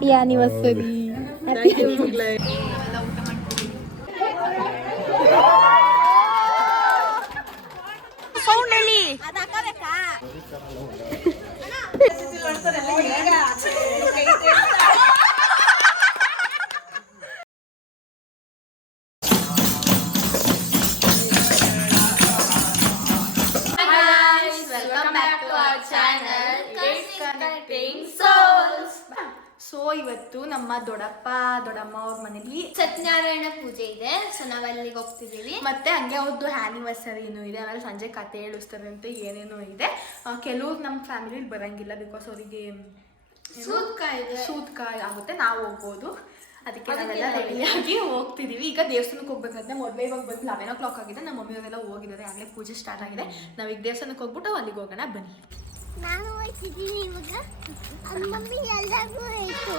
Happy anniversary. ಸೌಂಡಲ್ಲಿ so ಇವತ್ತು ನಮ್ಮ ದೊಡ್ಡಪ್ಪ ದೊಡ್ಡಮ್ಮ ಅವ್ರ ಮನೇಲಿ ಸತ್ಯನಾರಾಯಣ ಪೂಜೆ ಇದೆ. ಸೊ ನಾವ್ ಅಲ್ಲಿಗೆ ಹೋಗ್ತಿದೀವಿ. ಮತ್ತೆ ಹಂಗೆ ಅವ್ರದ್ದು ಆನಿವರ್ಸರಿನೂ ಇದೆ. ಆಮೇಲೆ ಸಂಜೆ ಕತೆ ಹೇಳಿಸ್ತಾರೆ ಅಂತ ಏನೇನೋ ಇದೆ. ಕೆಲವ್ರು ನಮ್ಮ ಫ್ಯಾಮಿಲಿ ಬರಂಗಿಲ್ಲ, ಬಿಕಾಸ್ ಅವರಿಗೆ ಸೂತ್ಕ ಆಗುತ್ತೆ. ನಾವು ಹೋಗ್ಬೋದು, ಅದಕ್ಕೆ ನಾವೆಲ್ಲ ರೆಡಿಯಾಗಿ ಹೋಗ್ತಿದೀವಿ. ಈಗ ದೇವಸ್ಥಾನಕ್ಕೆ ಹೋಗ್ಬೇಕಂತೆ. ಮೊದಲೇ ಇವಾಗ ಬಂದು 11 o'clock ಆಗಿದೆ. ನಮ್ಮ ಮಮ್ಮಿಯವರೆಲ್ಲ ಹೋಗಿದ್ದಾರೆ, ಆಗಲೇ ಪೂಜೆ ಸ್ಟಾರ್ಟ್ ಆಗಿದೆ. ನಾವೀಗ ದೇವಸ್ಥಾನಕ್ಕೆ ಹೋಗ್ಬಿಟ್ಟು ಅಲ್ಲಿಗೆ ಹೋಗೋಣ, ಬನ್ನಿ. ನಾನು ಹೋಗ್ತಿದ್ದೀನಿ ಇವಾಗ. ಮಮ್ಮಿ ಎಲ್ಲರಿಗೂ ಆಯ್ತು.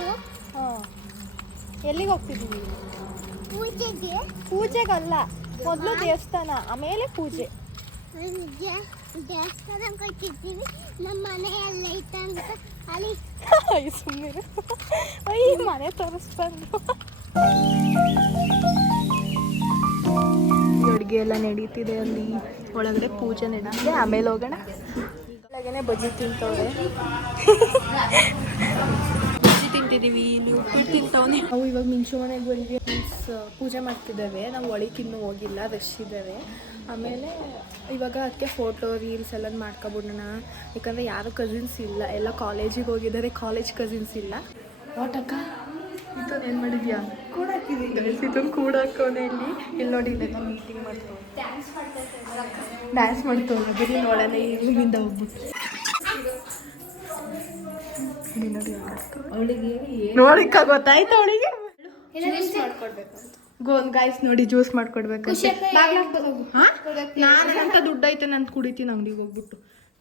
ಎಲ್ಲಿಗೆ ಹೋಗ್ತಿದ್ದೀವಿ? ಪೂಜೆಗೆ. ಪೂಜೆಗಲ್ಲ, ಮೊದಲು ದೇವಸ್ಥಾನ, ಆಮೇಲೆ ಪೂಜೆ. ದೇವಸ್ಥಾನಕ್ಕೆ ಹೋಗ್ತಿದ್ದೀವಿ. ನಮ್ಮ ಮನೆ ಎಲ್ಲ ಐತೆ ಅಂತ ಅಲ್ಲಿ ಸುಮ್ಮನೆ ಮನೆ ತೋರಿಸ್ಬಂದು ಅಡುಗೆ ಎಲ್ಲ ನಡೀತಿದೆ. ಅಲ್ಲಿ ಒಳಗಡೆ ಪೂಜೆ ನಡೀತಿದೆ, ಆಮೇಲೆ ಹೋಗೋಣ. ಒಳಗೇನೆ ಬಜ್ಜಿ ತಿಂತವ್ರೆ. ಬಜ್ಜಿ ತಿಂತಿದ್ದೀವಿ, ನೀವು ಉಪ್ಪಿಟ್ಟು ತಿಂತವನೆ. ನಾವು ಇವಾಗ ಮಿಂಚು ಮನೆಗೆ ಬಂದ್ವಿ. ಪೂಜೆ ಮಾಡ್ತಿದ್ದೇವೆ. ನಾವು ಒಳಗಿನ್ನೂ ಹೋಗಿಲ್ಲ, ರಶ್ ಇದ್ದೇವೆ. ಆಮೇಲೆ ಇವಾಗ ಅದಕ್ಕೆ ಫೋಟೋ ರೀಲ್ಸ್ ಎಲ್ಲ ಮಾಡ್ಕೊಬಿಡೋಣ. ಯಾಕಂದರೆ ಯಾರು ಕಸಿನ್ಸ್ ಇಲ್ಲ, ಎಲ್ಲ ಕಾಲೇಜಿಗೆ ಹೋಗಿದ್ದಾರೆ. ಕಾಲೇಜ್ ಕಸಿನ್ಸ್ ಇಲ್ಲ. ವಾಟಕ್ಕ ಇದನ್ನು ಏನು ಮಾಡಿದ್ಯಾ? ಕೂಡ ಹಾಕಿದ್ದೀನಿ. ಇದನ್ನು ಕೂಡ ಹಾಕೋನೆ. ಇಲ್ಲಿ ನೋಡಿ, ನಾನು ಮೀಟಿಂಗ್ ಮಾಡ್ತೇವೆ, ಡ್ಯಾನ್ಸ್ ಮಾಡ್ತೇವೆ. ಬರೀ ನೋಡೋಣ ಇಲ್ಲಿಂದ ಹೋಗ್ಬಿಟ್ಟು. ಅವಳಿಗೆ ನೋಡಿಕ ಗೊತ್ತಾಯ್ತು. ಅವಳಿಗೆ ಜ್ಯೂಸ್ ಮಾಡ್ಕೊಡ್ಬೇಕು ಅಂತ. ಗಾಯ್ಸ್ ನೋಡಿ, ಜ್ಯೂಸ್ ಮಾಡ್ಕೊಡ್ಬೇಕಂತ. ನಾನಂತ ದುಡ್ಡು ಐತೆ, ನಾನು ಕುಡಿತೀನಿ ಅಂಗಡಿಗೆ ಹೋಗ್ಬಿಟ್ಟು.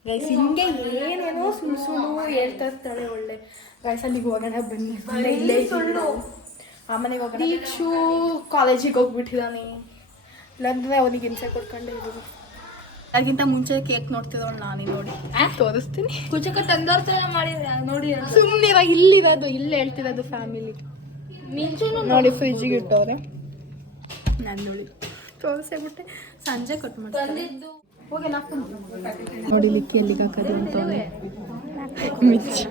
ಗೈಸ್ ಹಿಂಗೆ ಏನೇನೋ ಸುಳ್ಳು ಹೇಳ್ತಾ ಇರ್ತಾಳೆ. ಒಳ್ಳೆ ಗೈಸ್ ಅಲ್ಲಿಗೆ ಹೋಗೋಣ ಬನ್ನಿ. ಇಲ್ಲೇ ಸುಳ್ಳು. ಆ ಮನೆಗೆ ಹೋಗೋಣ. ದೀಕ್ಷು ಕಾಲೇಜಿಗೆ ಹೋಗ್ಬಿಟ್ಟಿದ್ದಾನೆ, ಇಲ್ಲಾಂದ್ರೆ ಅವನಿಗೆ ಹಿಂಸೆ ಕೊಡ್ಕೊಂಡೆ ಇರೋದು. ಅದಕ್ಕಿಂತ ಮುಂಚೆ ಕೇಕ್ ನೋಡ್ತಿದ್ದವಳು ನಾನೇ. ನೋಡಿ ತೋರಿಸ್ತೀನಿ. ಕುಚಕ ತಂದೋರ್ತರ ಮಾಡಿದ್ರೆ ನೋಡಿ. ಸುಮ್ಮನೆ ಇಲ್ಲಿರೋದು, ಇಲ್ಲಿ ಹೇಳ್ತಿರೋದು ಫ್ಯಾಮಿಲಿ. ನೋಡಿ ಫ್ರಿಜ್ಜಿಗೆ ಇಟ್ಟವ್ರೆ. ನಾನು ನೋಡಿ ತೋರಿಸ್ಬಿಟ್ಟೆ. ಸಂಜೆ ಕಟ್ ಮಾಡ್ತೀನಿ. ನೋಡಿ ಲಿಕ್ಕಿ ಎಲ್ಲಿಗೆ ಹಾಕೋದು ಅಂತವ್ರೆ. ಮಿರ್ಚಿ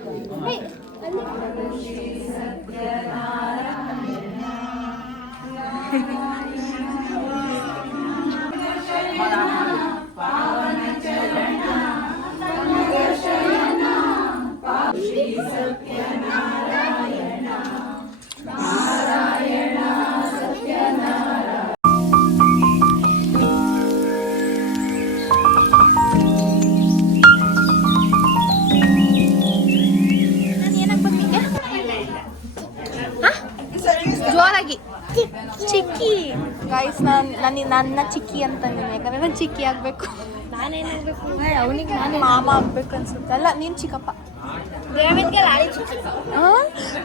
ಜೋರಾಗಿ ಚಿಕ್ಕಿ. ಗೈಸ್ ನನ್ನ ಚಿಕ್ಕಿ ಅಂತ, ಯಾಕಂದ್ರೆ ನಾನು ಚಿಕ್ಕಿ ಆಗ್ಬೇಕು. ನಾನೇನಾಗಬೇಕು? ಅವನಿಗೆ ನಾನು ಮಾಮ ಆಗ್ಬೇಕು ಅನ್ಸುತ್ತೆ. ಅಲ್ಲ, ನೀನು ಚಿಕ್ಕಪ್ಪ.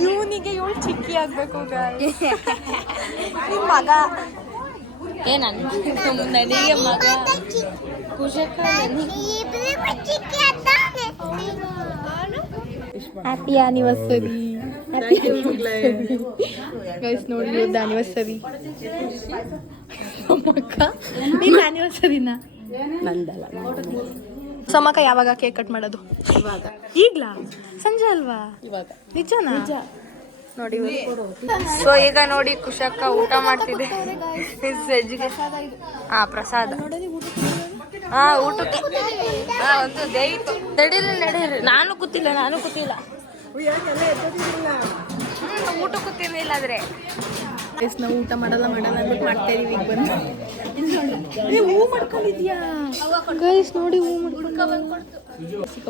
ಇವನಿಗೆ ಇವಳು ಚಿಕ್ಕಿ ಆಗ್ಬೇಕು. ನಿನ್ನ ಮಗ ನನಗೆ ಮಗ ಕುಶಕ. Happy anniversary. ಗೈಸ್ ನೋಡಿ, ಇವತ್ತು ಆನಿವರ್ಸರಿ. ಸಮಕ್ಕ ನಿನ್ನ ಆನಿವರ್ಸರಿನ? ನಂದಲ್ಲ. ಸಮಕ್ಕ ಯಾವಾಗ ಕೇಕ್ ಕಟ್ ಮಾಡೋದು? ಇವಾಗ. ಈಗ್ಲಾ? ಸಂಜೆ ಅಲ್ವಾ? ಇವಾಗ. ನಿಜನಾ? ನೋಡಿ. ಸೊ ಈಗ ನೋಡಿ, ಕುಶಕ್ಕ ಊಟ ಮಾಡ್ತಿದೆ. ಪ್ರಸಾದ. ಊಟಕ್ಕೆ ಒಂದು ದಯವಿಟ್ಟು ನಡೀರಿ. ನಾನು ಕೂತಿಲ್ಲ. ಊಟ ಕೂತಿರ್ಲಿಲ್ಲ. ಆದ್ರೆ ನಾವು ಊಟ ಮಾಡಲ್ಲ ಅಂದ್ಬಿಟ್ಟು ಮಾಡ್ತಾ ಇದೀವಿ. ಈಗ ಬಂದು ಹೂ ಮಾಡ್ಕೊಂಡಿದ್ಯಾ ಗೈಸ್? ನೋಡಿ, ಹೂ ಮಾಡ್ಕೊಂಡು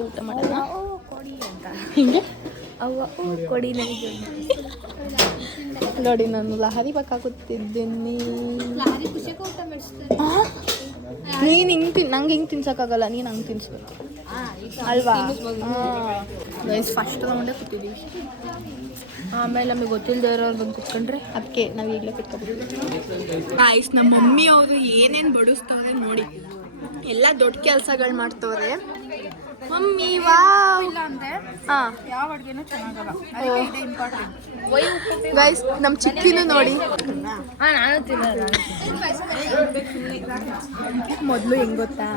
ಊಟ ಮಾಡಲ್ಲ ಹಿಂಗೆ. ಕೊಡಿ ನನಗೆ. ನೋಡಿ, ನಾನು ಲಹರಿ ಬೇಕಾಗುತ್ತಿದ್ದೀನಿ. ನೀನು ಹಿಂಗೆ ನಂಗೆ ಹಿಂಗೆ ತಿನ್ಸೋಕ್ಕಾಗಲ್ಲ, ನೀನು ಹಂಗೆ ತಿನ್ಸ್ಬೇಕು ಅಲ್ವಾ? ಗೈಸ್ ಫಸ್ಟ್ ತಗೊಂಡೆ ಕೂತಿದ್ದೀವಿ. ಆಮೇಲೆ ನಮಗೆ ಗೊತ್ತಿಲ್ಲದೆ ಇರೋರು ಬಂದು ಕುತ್ಕೊಂಡ್ರೆ ಅದಕ್ಕೆ ನಾವು ಈಗಲೇ ಕುತ್ಕೊಬಿಡ್ತೀವಿ. ಗೈಸ್ ನಮ್ಮ ಮಮ್ಮಿ ಅವರು ಏನೇನು ಬಡಿಸ್ತವ್ರೆ ನೋಡಿ. ಎಲ್ಲ ದೊಡ್ಡ ಕೆಲಸಗಳು ಮಾಡ್ತವ್ರೆ. ಮಮ್ಮಿ ವಾವ್ ಇಲ್ಲ ಅಂದ್ರೆ ಹಾಂ ಯಾವ ಅಡುಗೆನೂ ಚೆನ್ನಾಗಲ್ಲ. ಅದಕ್ಕೆ ಇದೆ ಇಂಪಾರ್ಟೆಂಟ್. ಗೈಸ್ ನಮ್ಮ ಚಿಕ್ಕಿನೂ ನೋಡಿ ಮೊದಲು ಹೆಂಗೆ ಗೊತ್ತಾ,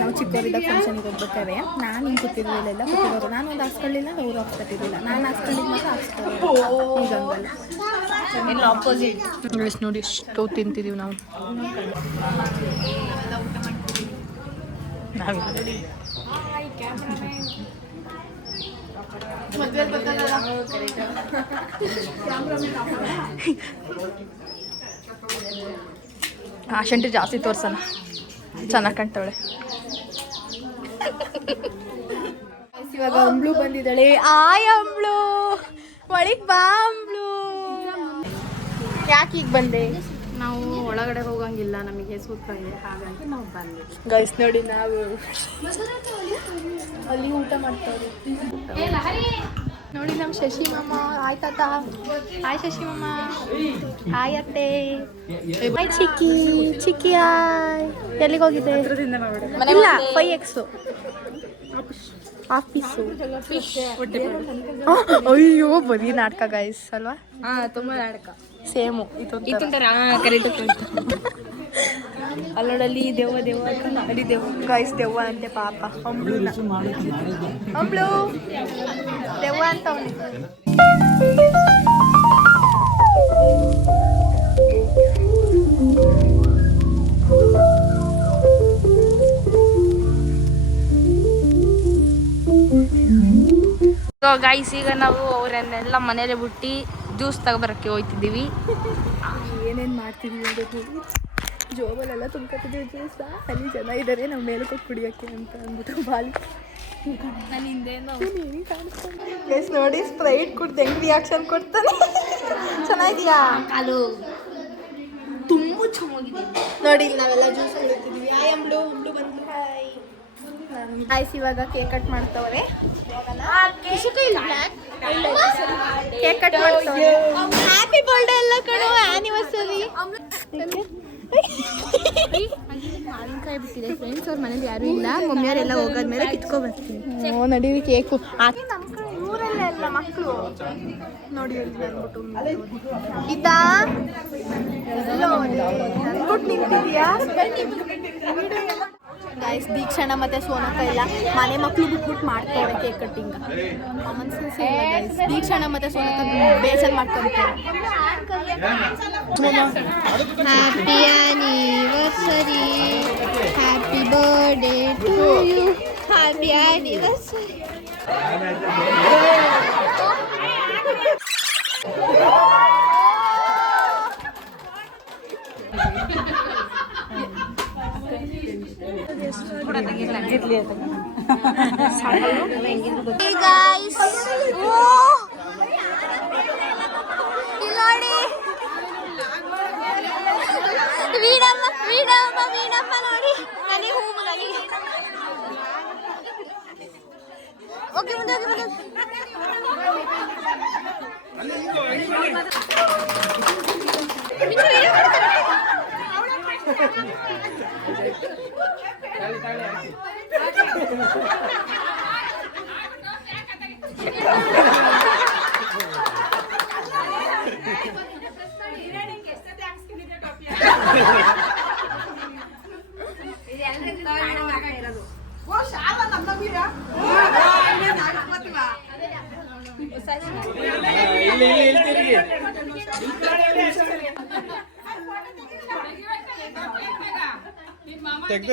ನಾವು ಚಿಕ್ಕವರಿದ್ದಾಗ ಫಂಕ್ಷನ್ಗೆ ಹೋಗ್ಬೇಕಾದ್ರೆ ನಾನು ಹಿಂಗೆ ಕೂತಿರ್ಲಿಲ್ಲ, ಕೂತಿರೋರು ನಾನು ಒಂದು ಹಾಕ್ಸ್ಕೊಳ್ಳಿಲ್ಲ, ಅವರು ಹಾಕ್ಸ್ಕೊತಿರ್ಲಿಲ್ಲ, ನಾನು ಹಾಕ್ಸ್ಕೊಂಡಿದ್ದು ಮಾತ್ರ ಹಾಕ್ಸ್ಕೊಳ್ಳೋರು. ಈಗ ಹಂಗಲ್ಲ, ಆಪೋಸಿಟ್. ಗೈಸ್ ನೋಡಿ ಎಷ್ಟು ತಿಂತಿದ್ದೀವಿ ನಾವು. ಆಶಂಟಿ ಜಾಸ್ತಿ ತೋರ್ಸೋಣ, ಚೆನ್ನಾಗಿ ಕಾಣ್ತಾವಳೆ. ಇವಾಗ ಅಂಬ್ಳು ಬಂದಿದ್ದಾಳೆ. ಆಯ್ ಅಂಬ್ಳು, ಒಳಗೆ ಬಾ ಅಂಬ್ಳು. ಯಾಕೆ ಈಗ ಬಂದೆ? ನಾವು ಒಳಗಡೆ ಹೋಗಂಗಿಲ್ಲ, ನಮಗೆ ಸೂತ್ರ ಇದೆ, ಹಾಗಾಗಿ ನಾವು ಬಂದ್ವಿ. ಗೈಸ್ ನೋಡಿ ನಾವು ಅಲ್ಲಿ ಊಟ ಮಾಡ್ತಾರೆ ನೋಡಿ ನಮ್ಮ ಶಶಿ ಮಾಮ. ಆಯ್ ತಾತ, ಆಯ್ ಶಶಿ ಮಾಮ, ಆಯ್ ಅತ್ತೆ, ಆಯ್ ಚಿಕ್ಕಿ ಚಿಕ್ಕಿ. ಆಯ್ ಎಲ್ಲಿಗೆ ಹೋಗಿದೆ? ಇಲ್ಲ 5X ಆಫೀಸು. ಅಯ್ಯೋ ಬರೀ ನಾಟಕ ಗೈಸ್ ಅಲ್ವಾ? ತುಂಬ ನಾಟಕ ಸೇಮು ಇತ್ತೊಂಥರ ಕರೆಕ್ಟ್. ಅಲ್ಲೋಡಲ್ಲಿ ದೆವ್ವ ದೆವ್ವ ಅಲ್ಲಿ ದೆವ್ವ ಗೈಸ್, ದೆವ್ವ ಅಂತೆ ಪಾಪ ಅಂಬ್ಳುನ. ಅಂಬ್ಳು ದೆವ್ವ ಅಂತ ಗೈಸ್, ಈಗ ನಾವು ಅವರನ್ನೆಲ್ಲ ಮನೇಲಿ ಬಿಟ್ಟು ಜ್ಯೂಸ್ ತಗೊಬರಕ್ಕೆ ಹೋಗ್ತಿದ್ದೀವಿ. ಏನೇನು ಮಾಡ್ತಿದ್ದೀವಿ ಅಂತ ಜೋಬಲೆಲ್ಲ ತುಂಬ್ಕೊತಿದ್ದೀವಿ ಜ್ಯೂಸ. ಅಲ್ಲಿ ಜನ ಇದ್ದಾರೆ ನಮ್ಮ ಮೇಲಕ್ಕೆ ಕುಡಿಯೋಕ್ಕೆ ಅಂತ ಅಂದ್ಬಿಟ್ಟು ಬಾಲಿ ನಾನು ಹಿಂದೇನು ಗೈಸ್ ನೋಡಿ ಸ್ಪ್ರೈಟ್ ಕುಡ್ದು ಹೆಂಗೆ ರಿಯಾಕ್ಷನ್ ಕೊಡ್ತಾನೆ. ಚೆನ್ನಾಗಿದೆಯಾ? ಕಾಲು ತುಂಬ ಚೆನ್ನಾಗಿದೆ ನೋಡಿ. ಇಲ್ಲಿ ನಾವೆಲ್ಲ ಜ್ಯೂಸ್ ಕುಡಿತಿದ್ದೀವಿ. ಹಾಯ್ ಅಂಬ್ಳು, ಅಂಬ್ಳು ಬಂದು ಹಾಯ್. ಆಯ್ಸ್ ಇವಾಗ ಕೇಕ್ ಕಟ್ ಮಾಡ್ತವ್ರೆ. ಕೇಕ್ ಕಟ್ ಮಾಡ್ತವ್ರೆ. ಹ್ಯಾಪಿ ಬರ್ಡೇ ಎಲ್ಲ ಕಣೋ, ಆನಿವರ್ಸರಿ. ಮಾವಿನಕಾಯಿ ಬಿಟ್ಟಿದೆ ಫ್ರೆಂಡ್ಸ್, ಅವ್ರ ಮನೇಲಿ ಯಾರು ಇಲ್ಲ, ಮಮ್ಮಿಯವರೆಲ್ಲ ಹೋಗೋದ್ಮೇಲೆ ಕಿತ್ಕೊ ಬರ್ತೀನಿ. ಓ ನಡೀರಿ ಕೇಕು. ಊರಲ್ಲ ಎಲ್ಲ ಮಕ್ಕಳು ನೋಡಿ ಅಂದ್ಬಿಟ್ಟು ಇದಾ ಅಂದ್ಬಿಟ್ಟು ನಿಂತಿದ್ಯಾ. ಗೈಸ್ ದೀಕ್ಷಣ ಮತ್ತೆ ಸೋನಕ್ಕ ಇಲ್ಲ, ಮನೆ ಮಕ್ಕಳು ಬಿಟ್ಬಿಟ್ಟು ಮಾಡ್ತಾರೆ ಕೇಕ್ ಕಟ್ಟಿಂಗ್. ದೀಕ್ಷಣ ಮತ್ತೆ ಸೋನಕ್ಕ ಬೇಸಲ್ ಮಾಡ್ಕೊಂತಾರೆ. Happy anniversary, happy birthday to you, happy anniversary. Hey guys, ನೋಡಿ ವೀಣಮ್ಮ ನೋಡಿ ನನಗೆ ಹೂವು ನನಗೆ. ಓಕೆ ಮುಂದೆ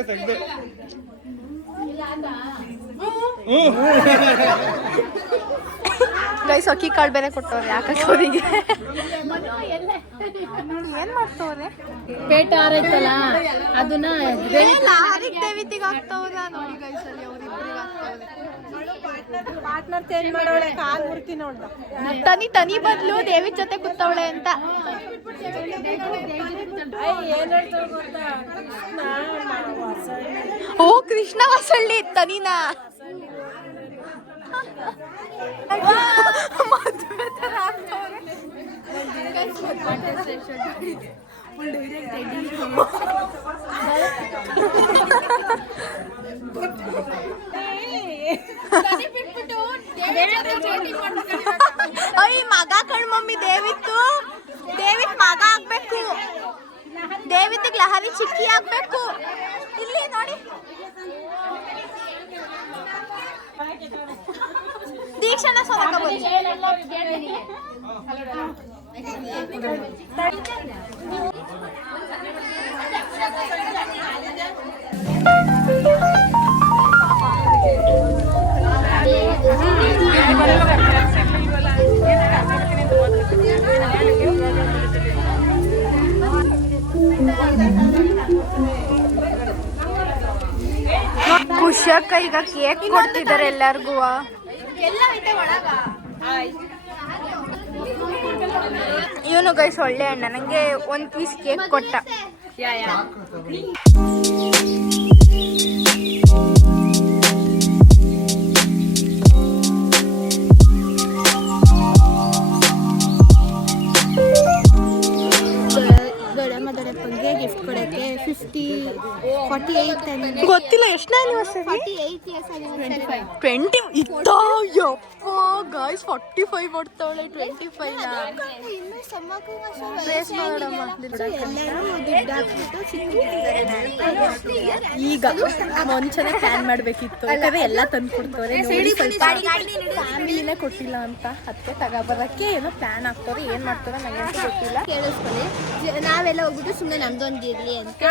ತೆಗ್ದೆ ಗೈಸ್ ಅಕ್ಕಿ ಕಾಳು ಬೇರೆ ಕೊಟ್ಟವ್ರೆ. ಯಾಕಂದ್ರೆ ಅವರಿಗೆ ಏನ್ ಮಾಡ್ತವ್ರೆ? ಪೇಟ ಆರೈತಲ್ಲ ಅದನ್ನ ದೇವಿತಿಗೆ ಆಗ್ತವ್ರ ನೋಡಿ ಗೈಸ್. ಅಲ್ಲಿ ಅವ್ರಿಬ್ರಿಗೆ ಆಗ್ತವ್ರೆ. ಪಾರ್ಟ್ನರ್ ಚೇಂಜ್ ಮಾಡೋಳೆ, ಕಾಲ್ ಮುರ್ತಿ ನೋಡ್ದ. ತನಿ ಬದ್ಲು ದೇವಿ ಜೊತೆ ಕೂತವಳೆ ಅಂತ. ಓ ಕೃಷ್ಣ ವಾಸಳ್ಳಿ ತನಿನ ಮದುವೆ ತರ ಆಗ್ತವ್ರೆ. ಅಯ್ಯ ಮಗ ಕಣ್ ಮಮ್ಮಿ ದೇವಿತ್ತು ಮಗ ಆಗ್ಬೇಕು. ದೇವಿತ್ತಿಗೆ ಲಹರಿ ಚಿಕ್ಕಿ ಆಗ್ಬೇಕು. ಇಲ್ಲಿ ನೋಡಿ ದೀಕ್ಷಣ ಸೋನಕ ಖುಷಿಯಕ್ಕ ಈಗ ಕೇಕ್ ಕೊಡ್ತಿದ್ದಾರೆ ಎಲ್ಲಾರ್ಗು. ಇವನು ಗೈಸ್ ಒಳ್ಳೆ ಅಣ್ಣ, ನಂಗೆ 1 ಪೀಸ್ ಕೇಕ್ ಕೊಟ್ಟ. ದೊಡ್ಡಪ್ಪಂಗೆ ಗಿಫ್ಟ್ ಕೊಡಕ್ಕೆ 48 ಗೊತ್ತಿಲ್ಲ ಎಷ್ಟು ಆನಿವರ್ಸರಿ. 20 ಇತ್ತ ಯಪ್ಪ ಗೈಸ್ 45 ಮಾಡ್ತಾವಳೆ. 25 ಈಗ ಮುಂಚೆನೆ ಪ್ಲಾನ್ ಮಾಡ್ಬೇಕಿತ್ತು, ಯಾಕಂದ್ರೆ ಎಲ್ಲ ತಂದು ಕೊಡ್ತವ್ರೆ. ಫ್ಯಾಮಿಲಿನೇ ಕೊಟ್ಟಿಲ್ಲ ಅಂತ ಅದಕ್ಕೆ ತಗೋಬರಕ್ಕೆ ಏನೋ ಪ್ಲಾನ್ ಆಗ್ತವ್ರೆ. ಏನ್ ಮಾಡ್ತಾರೆ ನಂಗೆ ಗೊತ್ತಿಲ್ಲ. ಕೇಳಿಸ್ಕೊಳ್ಳಿ, ನಾವೆಲ್ಲ ಹೋಗ್ಬಿಟ್ಟು ಸುಮ್ಮನೆ ನಮ್ದೊಂದು ಇರ್ಲಿ ಅಂತ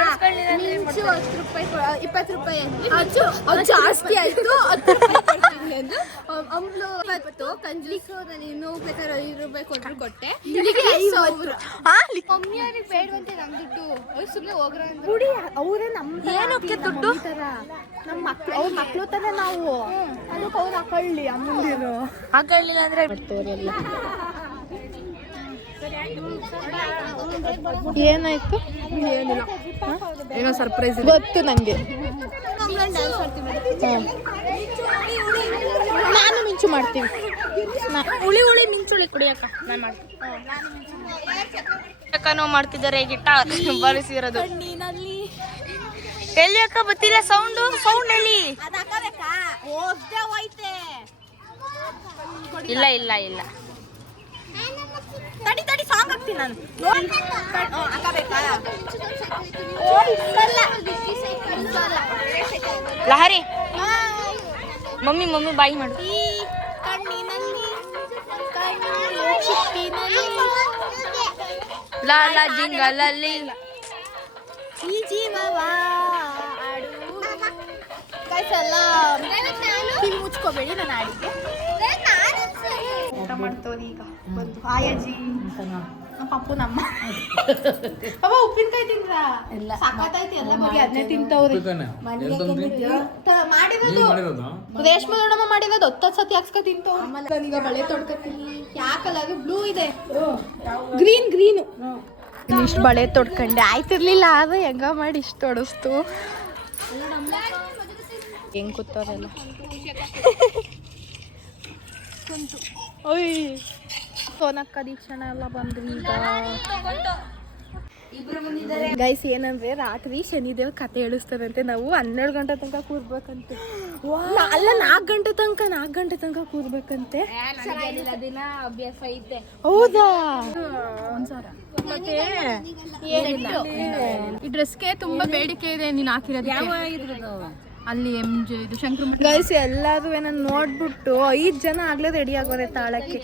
ಮಿಂಚು 10 ರೂಪಾಯಿ 20 ರೂಪಾಯಿ ಅದು ಜಾಸ್ತಿ ಆಯ್ತು. 10 ರೂಪಾಯಿ ಕೊಡ್ತೀನಿ ಅಂದು ಅಂಬ್ಲು 20 ಕಂಜೂಸು. ನಾನು ಇನ್ನೂ ಬೇಕಾದ್ರೆ 5 ರೂಪಾಯಿ ಕೊಟ್ಟರು ಕೊಟ್ಟೆ. ಮಮ್ಮಿಯವ್ರಿಗೆ ಬೇಡವಂತೆ ನಮ್ಮ ದುಡ್ಡು, ಅವ್ರು ಸುಮ್ಮನೆ ಹೋಗ್ರ ಕುಡಿ. ಅವರೇ ನಮ್ಮ ಏನಕ್ಕೆ ದುಡ್ಡು ನಮ್ಮ ಮಕ್ಳು, ಅವ್ರ ಮಕ್ಳು ತಾನೆ ನಾವು. ಅದಕ್ಕೆ ಅವ್ರು ಹಾಕೊಳ್ಳಿ, ಅಮ್ಮಂದಿರು ಹಾಕೊಳ್ಳಿಲ್ಲ ಅಂದ್ರೆ ಬಿಡ್ತವ್ರೆಲ್ಲ. ಏನಾಯ್ತು? ಏನಿಲ್ಲ, ಏನೋ ಸರ್ಪ್ರೈಸ್ ಗೊತ್ತು ನಂಗೆ. ನಾನು ಮಿಂಚು ಮಾಡ್ತೀವಿ. ಹುಳಿ ಮಿಂಚುಳಿ ಕುಡಿಯಕ್ಕ ನಾನು ಮಾಡ್ತೀನಿ. ಅಕ್ಕನೂ ಮಾಡ್ತಿದ್ದಾರೆ ಗಿಟಾರ್ ಬಾರಿಸಿರೋದು. ಎಲ್ಲಿ ಅಕ್ಕ ಗೊತ್ತಿಲ್ಲ ಸೌಂಡ್ ಎಲ್ಲಿ? ಇಲ್ಲ ತಡಿ ಸಾಂಗ್ ಹಾಕ್ತೀನಿ ನಾನು. ಲಹರಿ ಮಮ್ಮಿ ಬಾಯಿ ಮಾಡು. ಲಾಲಾ ಜಿಂಗಲಲ್ಲಿ ಈ ಜೀವವ ಮುಚ್ಕೋಬೇಡಿ, ನಾನು ಆಡಿದ್ದೆ. ಊಟ ಮಾಡ್ತವ್ರಿ ಈಗ ಬಂದು. ಆಯಜ್ಜಿ ನಮ್ಮ ಪಪ್ಪು ನಮ್ಮ ಅವ ಉಪ್ಪಿನಕಾಯಿ ತಿಂದ್ರ ಎಲ್ಲ ಸಾಕಾಯ್ತು. ಎಲ್ಲ ಬಗ್ಗೆ ಅದನ್ನೇ ತಿಂತವ್ರಿ. ಮಾಡಿರೋದು ರೇಷ್ಮೆ ದೊಡ್ಡಮ್ಮ ಮಾಡಿರೋದು 10 ಸತಿ ಹಾಕ್ಸ್ಕ ತಿಂತವ್ರು. ಈಗ ಬಳೆ ತೊಡ್ಕತೀನಿ. ಯಾಕಲ್ಲ ಅದು ಬ್ಲೂ ಇದೆ, ಗ್ರೀನು. ಇಷ್ಟು ಬಳೆ ತೊಡ್ಕೊಂಡೆ ಆಯ್ತಿರ್ಲಿಲ್ಲ, ಆದ್ರೆ ಹೆಂಗ ಮಾಡಿ ಇಷ್ಟು ಹೊಡಿಸ್ತು. ಹೆಂಗ್ ಕೂತವ್ರೆಲ್ಲ. ಓಯ್ ಸೋನಕ್ಕ ದೀಕ್ಷಣ ಎಲ್ಲ ಬಂದ್ವಿ ಈಗ. ಗೈಸ್ ಏನಂದ್ರೆ ರಾತ್ರಿ ಶನಿದೇವ್ ಕತೆ ಹೇಳಿಸ್ತಾರಂತೆ. ನಾವು 12 ಗಂಟೆ ತನಕ ಕೂರ್ಬೇಕಂತೆ. ಅಲ್ಲ 4 ಗಂಟೆ ತನಕ ಕೂರ್ಬೇಕಂತೆ. ಅಭ್ಯಾಸ ಐತೆ. ಹೌದಾ? ಮತ್ತೆ ಏನಿಲ್ಲ, ಈ ಡ್ರೆಸ್ಗೆ ತುಂಬಾ ಬೇಡಿಕೆ ಇದೆ. ನೀನ್ ಹಾಕಿರೋದು ಅಲ್ಲಿ MJ ಇದು ಶಂಕರ. ಗೈಸ್ ಎಲ್ಲಾರು ನಾನು ನೋಡ್ಬಿಟ್ಟು 5 ಜನ ಆಗ್ಲೇ ರೆಡಿ ಆಗೋರೆ ತಾಳಕ್ಕೆ.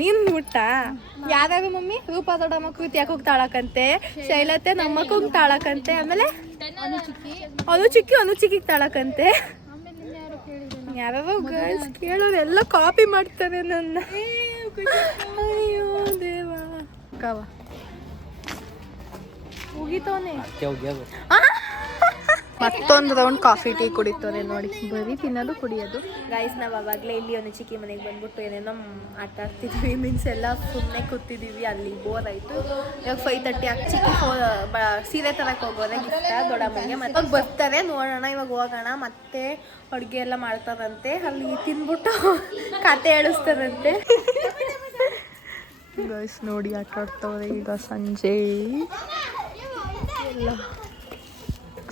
ನೀನ್ ಬಿಟ್ಟ ಯಾರ್ಯಾರು ಮಮ್ಮಿ? ರೂಪಾ ದೊಡ್ಡಮ್ಮ ಕೃತಿ ಯಾಕೋಗಿ ತಾಳಕಂತೆ, ಶೈಲತೆ ನಮ್ಮಕ್ಕೋಗಿ ತಾಳಕಂತೆ, ಆಮೇಲೆ ಅನು ಚಿಕ್ಕಿಗೆ ತಾಳಕಂತೆ. ಯಾರು ಗೈಸ್ ಕೇಳೋರು ಎಲ್ಲ ಕಾಪಿ ಮಾಡ್ತಾರೆ ನನ್ನ. ಅಯ್ಯೋ ದೇವಾ. ಕವ ಮುಗಿತವನೆ. ಮತ್ತೊಂದು ರೌಂಡ್ ಕಾಫಿ ಟೀ ಕುಡಿತವ್ರೆ ನೋಡಿ. ಬರೀ ತಿನ್ನೋದು ಕುಡಿಯೋದು. ಗೈಸ್ ನಾವು ಅವಾಗಲೇ ಇಲ್ಲಿ ಒಂದು ಚಿಕ್ಕಿ ಮನೆಗೆ ಬಂದ್ಬಿಟ್ಟು ಏನೇನೋ ಆಟ ಆಡ್ತಿದ್ವಿ. ಮೀನ್ಸ್ ಎಲ್ಲ ಸುಮ್ಮನೆ ಕೂತಿದ್ದೀವಿ. ಅಲ್ಲಿ ಬೋರ್ ಆಯಿತು. ಇವಾಗ 5:30 ಆಗಿ ಚಿಕ್ಕಿ ಸೀರೆ ತರಕ್ಕೆ ಹೋಗೋರೆ ಗಿಫ್ಟ ದೊಡ್ಡಮ್ಮನಿಗೆ. ಮತ್ತೆ ಬರ್ತಾರೆ, ನೋಡೋಣ ಇವಾಗ ಹೋಗೋಣ. ಮತ್ತೆ ಅಡುಗೆ ಎಲ್ಲ ಮಾಡ್ತಾರಂತೆ. ಅಲ್ಲಿ ತಿಂದ್ಬಿಟ್ಟು ಕತೆ ಹೇಳಿಸ್ತಾರಂತೆ. ಗೈಸ್ ನೋಡಿ ಆಟ ಆಡ್ತವ್ರೆ ಈಗ ಸಂಜೆ ಎಲ್ಲ.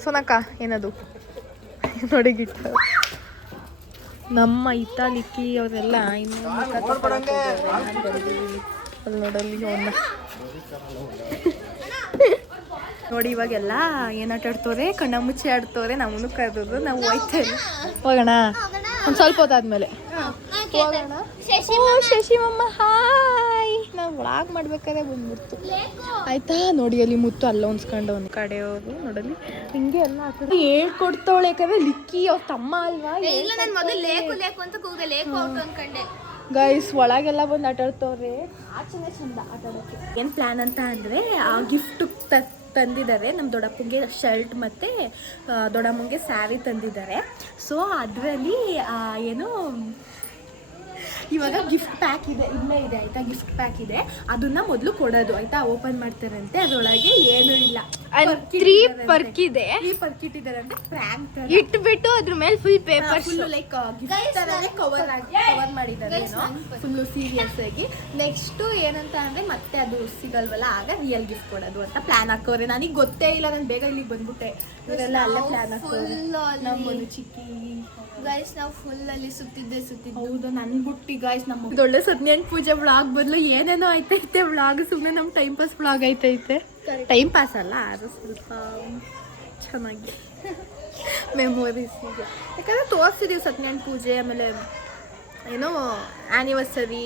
ಸೋನಕ್ಕ ಏನದು ನೋಡಿ ಗಿಟ್ಟ ನಮ್ಮ ಇತ್ತಾಲಿಕ್ಕಿ ಅವರೆಲ್ಲ ಇನ್ನು ಮುಖ ತಗೊಳಕ್ ಹೋಗ್ಯಾರೆ. ನಾನ್ ಬಂದಿದ್ದೀನಿ. ಅಲ್ಲಿ ನೋಡಲ್ಲಿ ಅವನ್ನ ನೋಡಿ ಇವಾಗೆಲ್ಲ ಏನ್ ಆಟ ಆಡ್ತವ್ರೆ, ಕಣ್ಣ ಮುಚ್ಚಿ ಆಡ್ತವ್ರೆ. ನಮ್ಮನ್ನು ಕರೆದ್ರು, ನಾವು ಹೋಯ್ತೇವೆ. ಹೋಗೋಣ ಒಂದು ಸ್ವಲ್ಪ ಹೊತ್ತಾದ್ಮೇಲೆ ಹೋಗೋಣ. ಓ ಶಶಿ ಮಮ್ಮ ಹಾಯ್. ನಾವು ವ್ಲಾಗ್ ಮಾಡ್ಬೇಕಾದ್ರೆ ಬಂದ್ಬಿಡ್ತು ಆಯ್ತಾ. ನೋಡಿ ಅಲ್ಲಿ ಮುತ್ತು ಅಲ್ಲ ಹೊಂದ್ಸ್ಕೊಂಡು ಒಂದು ಕಡೆ ಹೋದು ನೋಡಲಿ ಹಿಂಗೆ ಎಲ್ಲ ಹೇಳ್ಕೊಡ್ತಾವಳೆ. ಯಾಕಂದ್ರೆ ಲಿಕ್ಕಿ ಅವ್ರ ತಮ್ಮ ಅಲ್ವಾ. ಇಲ್ಲ ನಾನು ಮೊದಲು ಲೇಕು ಲೇಕು ಅಂತ ಕೂಗಿದೆ, ಲೇಕು ಔಟ್ ಅನ್ಕೊಂಡೆ. ಗೈಸ್ ಒಳಗೆಲ್ಲ ಬಂದು ಆಟ ಆಡ್ತವ್ರೆ. ಆಚೆನೆ ಚಂದ ಆಟ ಆಡೋಕ್ಕೆ. ಏನು ಪ್ಲ್ಯಾನ್ ಅಂತ ಅಂದರೆ ಗಿಫ್ಟ್ ತಂದಿದ್ದಾರೆ. ನಮ್ಮ ದೊಡ್ಡಪ್ಪಗೆ ಶರ್ಟ್ ಮತ್ತು ದೊಡ್ಡಮ್ಮಂಗೆ ಸ್ಯಾರಿ ತಂದಿದ್ದಾರೆ. ಸೊ ಅದರಲ್ಲಿ ಏನು ಇವಾಗ ಗಿಫ್ಟ್ ಪ್ಯಾಕ್ ಇದೆ, ಇಲ್ಲೇ ಇದೆ ಆಯಿತಾ. ಗಿಫ್ಟ್ ಪ್ಯಾಕ್ ಇದೆ, ಅದನ್ನು ಮೊದಲು ಕೊಡೋದು ಆಯಿತಾ. ಓಪನ್ ಮಾಡ್ತಾರಂತೆ, ಅದರೊಳಗೆ ಏನೂ ಇಲ್ಲ. 3 ಪರ್ಕಿದೆ, 3 ಪರ್ಕಿಟ್ಟಿದ್ದಾರೆ ಅಂತ ಪ್ರ್ಯಾಂಕ್ ಇಟ್ಬಿಟ್ಟು ಅದ್ರ ಮೇಲೆ full paper full like cover ಮಾಡಿದ್ದಾರೆ ಏನೋ ಫುಲ್ಲು ಸೀರಿಯಸ್ ಆಗಿ. ನೆಕ್ಸ್ಟು ಏನಂತ ಅಂದರೆ ಮತ್ತೆ ಅದು ಸಿಗಲ್ವಲ್ಲ, ಆಗ ರಿಯಲ್ ಗಿಫ್ಟ್ ಕೊಡೋದು ಅಂತ ಪ್ಲ್ಯಾನ್ ಹಾಕೋರೆ. ನನಗೆ ಗೊತ್ತೇ ಇಲ್ಲ, ನಾನು ಬೇಗ ಇಲ್ಲಿಗೆ ಬಂದ್ಬಿಟ್ಟೆ. ಇವರೆಲ್ಲ ಅಲ್ಲೇ ಪ್ಲ್ಯಾನ್ ಹಾಕೋರೆ. ನಮ್ಮೊಂದು ಚಿಕ್ಕಿ ಗೈಸ್ ನಾವು ಫುಲ್ ಅಲ್ಲಿ ಸುತ್ತಿದ್ದೆ. ಹೌದು, ನನ್ ಬುಟ್ಟಿ ಗಾಯ್ಸ್. ನಮ್ಮ ದೊಡ್ಡ ಸತ್ಯನಾರಾಯಣ ಪೂಜೆ ವ್ಲಾಗ್ ಬದಲು ಏನೇನೋ ಆಯ್ತೈತೆ ವ್ಲಾಗ್. ಸುಮ್ಮನೆ ನಮ್ಮ ಟೈಮ್ ಪಾಸ್ ವ್ಲಾಗ್ ಆಯ್ತೈತೆ. ಟೈಮ್ ಪಾಸ್ ಅಲ್ಲ, ಅದು ಸ್ವಲ್ಪ ಚೆನ್ನಾಗಿ ಮೆಮೊರೀಸ್ ಇದೆ. ಯಾಕಂದರೆ ತೋರಿಸಿದೀವಿ ಸತ್ಯನಾರಾಯಣ ಪೂಜೆ, ಆಮೇಲೆ ಏನೋ ಆ್ಯನಿವರ್ಸರಿ,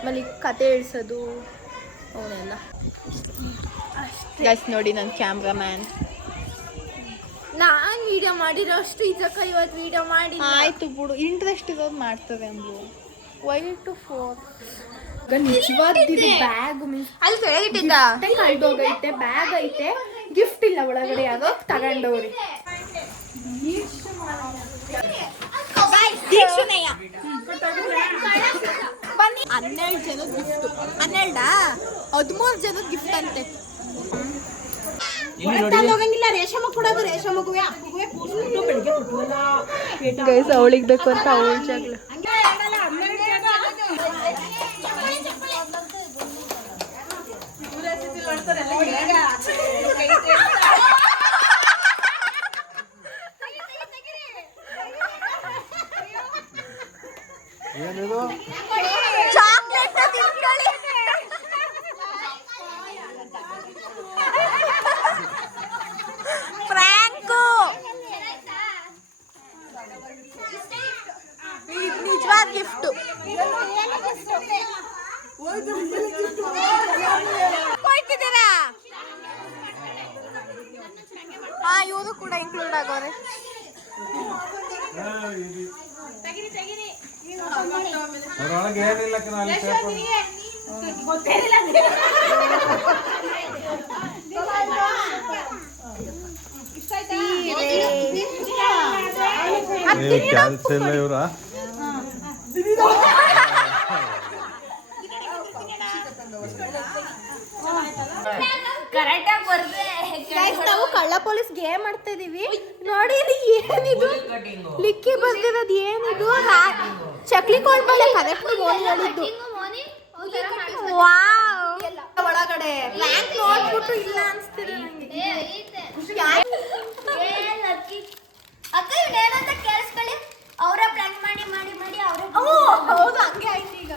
ಆಮೇಲೆ ಕತೆ ಹೇಳ್ಸೋದು ಅವನ್ನೆಲ್ಲ. ಗಾಯ್ಸ್ ನೋಡಿ ನನ್ನ ಕ್ಯಾಮ್ರಾಮ್ಯಾನ್. ನಾನು ವಿಡಿಯೋ ಮಾಡಿರೋ ಅಷ್ಟು ಇದಕ್ಕ ಇವತ್ತು ವಿಡಿಯೋ ಮಾಡಿ. ಆಯ್ತು ಬಿಡು, ಇಂಟ್ರೆಸ್ಟ್ ಇರೋದು ಮಾಡ್ತದೆ ಅಂದ್ರು. 1 to 4 ನಿಜವಾದಿದೆ ಬ್ಯಾಗ್. ಮೀನ್ಸ್ ಅಲ್ಲಿ ಕೆಳಗಿಟ್ಟಿದ್ದ ಕಳ್ದೋಗೈತೆ, ಬ್ಯಾಗ್ ಐತೆ, ಗಿಫ್ಟ್ ಇಲ್ಲ ಒಳಗಡೆ, ಯಾರೋ ತಗೊಂಡವ್ರಿ. ಬನ್ನಿ. 12 ಜನದ ಗಿಫ್ಟ್. 13 ಜನದ ಗಿಫ್ಟ್ ಅಂತೆ. ಗೈಸ್ ಅವಳಿಗೆ ಬೇಕು ಅಂತ ಅವಳ ಜಗಳ. ಚಾಕ್ಲೇಟ್ ತಿನ್ಕೊಳ್ಳಿ. ಫ್ರ್ಯಾಂಕು ನಿಜವಾದ ಗಿಫ್ಟು. ಹೋಯ್ತಿದ್ದೀರಾ? ಹಾ, ಇವರು ಕೂಡ ಇನ್ಕ್ಲೂಡ್ ಆಗೋರೆ. ಅದ್ರೊಳಗೆ ಏನಿಲ್ಲ ಕ್ಯಾಲ್ಸ್ ಇಲ್ಲ ಇವ್ರ. ನಾವು ಕಳ್ಳ ಪೊಲೀಸ್ ಗೇಮ್ ಮಾಡ್ತಾ ಇದೀವಿ. ನೋಡಿ ಏನಿದು ಲಿಕ್ಕಿ ಬರ್ದಿರೋದು, ಏನಿದು ಚಕ್ಲಿ ಕೊಡ್ಬಲ್ಲ. ಕರೆಕ್ಟ್ ಹೇಳಿದ್ದು. ಒಳಗಡೆ ನೋಡ್ಬಿಟ್ಟು ಇಲ್ಲ ಅನ್ಸ್ತಿದೆ ನಂಗೆ. ಅಕ್ಕ ಇವ್ನೇನಂತ ಕೇಳಿಸ್ಕೊಳ್ಳಿ. ಅವರ ಪ್ಲಾನ್ ಮಾಡಿ ಮಾಡಿ ಮಾಡಿ ಅವರ. ಹೌದು, ಹಂಗೆ ಆಯ್ತು. ಈಗ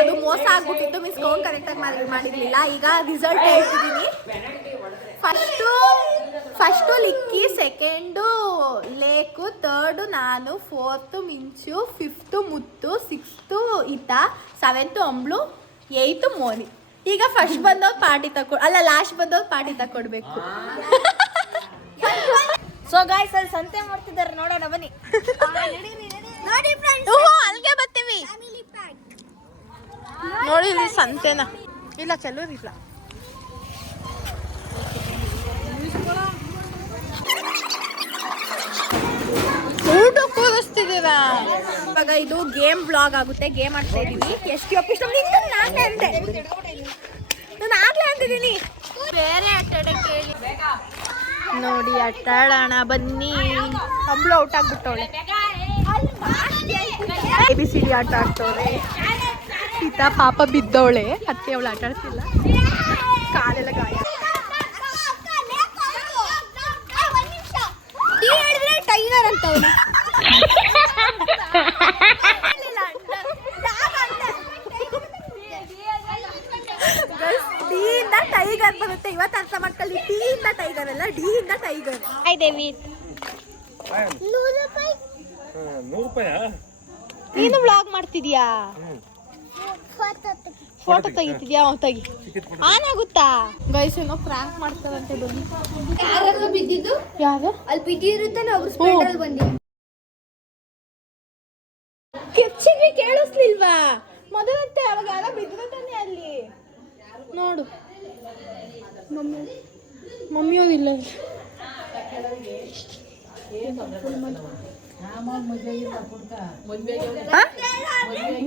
ಅದು ಮೋಸ ಆಗ್ಬಿಟ್ಟಿತ್ತು. ಮಿಸ್ ಕೌಂಟ್ ಕರೆಕ್ಟಾಗಿ ಮಾಡಿರ್ಲಿಲ್ಲ. ಈಗ ರಿಸಲ್ಟ್ ಹೇಳ್ತಿದ್ದೀನಿ. ಫಸ್ಟು ಲಿಕ್ಕಿ, ಸೆಕೆಂಡು ಲೇಕು, ಥರ್ಡು ನಾನು, 4th ಮಿಂಚು, 5th ಮುತ್ತು, 6th ಈತ, 7th ಅಂಬ್ಳು, 8th ಮೋನಿ. ಈಗ ಫಸ್ಟ್ ಬಂದವ್ರು ಪಾರ್ಟಿ ಲಾಸ್ಟ್ ಬಂದವ್ರು ಪಾರ್ಟಿ ತಕೊಡ್ಬೇಕು. ಸೊ ಗಾಯ್ಸ್ ಅಲ್ಲಿ ಸಂತೆ ಮಾಡ್ತಿದ್ದಾರೆ, ನೋಡೋಣ ಬನ್ನಿ. ನೋಡಿ ಫ್ರೆಂಡ್ಸ್, ಅಲ್ಲಿಗೆ ಬರ್ತೀವಿ. ನೋಡಿ ಇಲ್ಲಿ ಸಂತೆನ ಇಲ್ಲ, ಕೆಲವ್ರು ಇಲ್ಲ. ಊಟ ಕೂರಿಸ್ತಿದ್ದೀರಾ? ಇವಾಗ ಇದು ಗೇಮ್ ಬ್ಲಾಗ್ ಆಗುತ್ತೆ. ಗೇಮ್ ಆಡ್ತಾ ಇದೀವಿ. ಎಷ್ಟು ನಾನು ಆಗ್ಲೇ ಅಂತಿದ್ದೀನಿ. ಬೇರೆ ಆಟ ಆಡಕ್ಕೆ ಹೇಳಿ. ನೋಡಿ ಆಟ ಆಡೋಣ ಬನ್ನಿ. ಹಬ್ಳು ಔಟ್ ಆಗ್ಬಿಟ್ಟವಳೆ. ABCD ಆಟ ಆಡ್ತವ್ರೆ. ಸೀತಾ ಪಾಪ ಬಿದ್ದವಳೆ, ಅತ್ತೆ ಅವಳು ಆಟ ಆಡ್ತಿಲ್ಲ, ಕಾಲೆಲ್ಲ ಗಾಯ. ಟೈಗರ್ ಅಂತ ಅವನು ಡಿ ಇಂದ ಟೈಗರ್ ಬರುತ್ತೆ. ಇವತ್ತು ಅರ್ಥ ಮಾಡ್ಕೊಳ್ಳಿ, ಡಿ ಇಂದ ಟೈಗರ್ ಅಲ್ಲ, ಡಿ ಇಂದ ಟೈಗರ್. ಹಾಯ್ ದೇವಿ. 100 ರೂಪಾಯಾ? ನೀನು ವ್ಲಾಗ್ ಮಾಡ್ತಿದ್ಯಾ? ಫೋಟೋ ತೆಗಿತಿದ್ಯಾ? ತೆಗಿ. ಆನ್ ಆಗುತ್ತಾ? ಗೈಸ್ ಏನೋ ಪ್ರಾಂಕ್ ಮಾಡ್ತಾರಂತೆ, ಬನ್ನಿ. ಯಾರು ಬಿದ್ದಿದ್ದು? ಯಾರು ಅಲ್ಲಿ ಬಿದ್ದಿರುತ್ತೆ, ನಾವು ಸ್ಪೀಡಲ್ಲಿ ಬಂದಿ. ಕಿರ್ಚಿಗೆ ಕೇಳಿಸ್ಲಿಲ್ವಾ? ಮೊದಲತ್ತೆ ಅವಾಗ ಯಾರೋ ಬಿದ್ರು ತಾನೆ ಅಲ್ಲಿ. ನೋಡು ಮಮ್ಮಿಯೋದು ಇಲ್ಲ.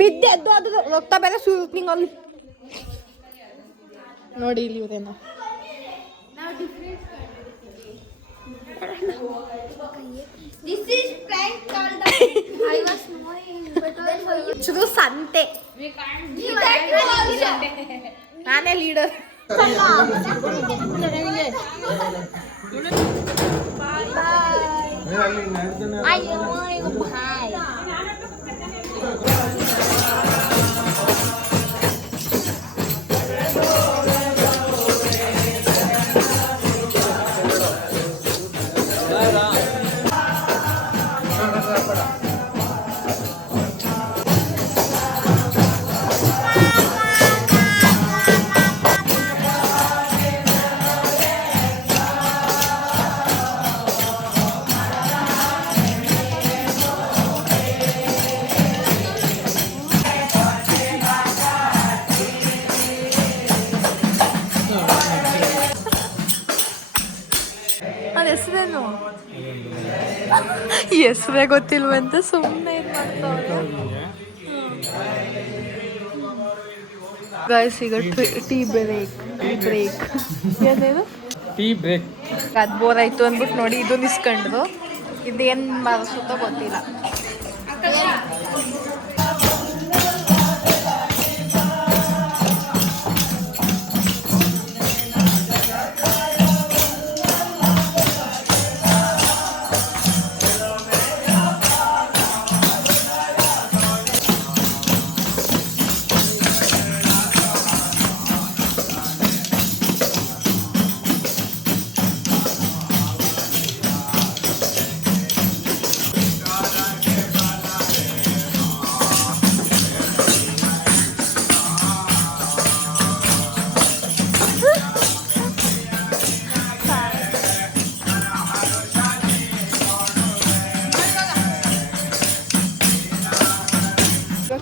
ಬಿದ್ದೆ ಅದು ಅದು ರಕ್ತ ಬೇರೆ ಸುರುತ್ ನಿಂಗಲ್ಲಿ. ನೋಡಿ ಇಲ್ಲಿ ಇವ್ರೇನೋ. This is prank called. I was knowing, but ಚುರು ಸಂತೆ. ನಾನೇ ಲೀಡರ್. ಅದು ಹೆಸರೇನು? ಹೆಸರೇ ಗೊತ್ತಿಲ್ವಂತ ಸುಮ್ಮನೆ ಇದು ಮಾಡ್ತಾವೆ. ಗೈಸ್ ಈಗ ಟೀ ಬ್ರೇಕ್ ಏನೇನು ಟೀ ಬ್ರೇಕ್. ಅದು ಬೋರ್ ಆಯ್ತು ಅಂದ್ಬಿಟ್ಟು ನೋಡಿ ಇದು ನಿಸ್ಕೊಂಡ್ರು. ಇದೇನು ಮಾಡಿಸುತ್ತೋ ಗೊತ್ತಿಲ್ಲ.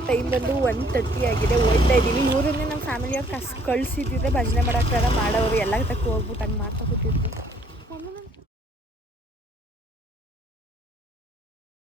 ಟೈಮ್ ಬಂದು 1:30 ಆಗಿದೆ. ಹೋಗ್ತಾ ಇದ್ದೀವಿ. ಇವರನ್ನೇ ನಮ್ಮ ಫ್ಯಾಮಿಲಿಯವ್ರು ಕಳ್ಸಿದ್ದಿದ್ರೆ ಭಜನೆ ಮಾಡೋಕ್ಕಾರ ಮಾಡೋರು ಎಲ್ಲ ತಕ್ಕ ಹೋಗ್ಬಿಟ್ಟು ಹಂಗೆ ಮಾಡ್ತಾ ಕೂತಿದ್ರು.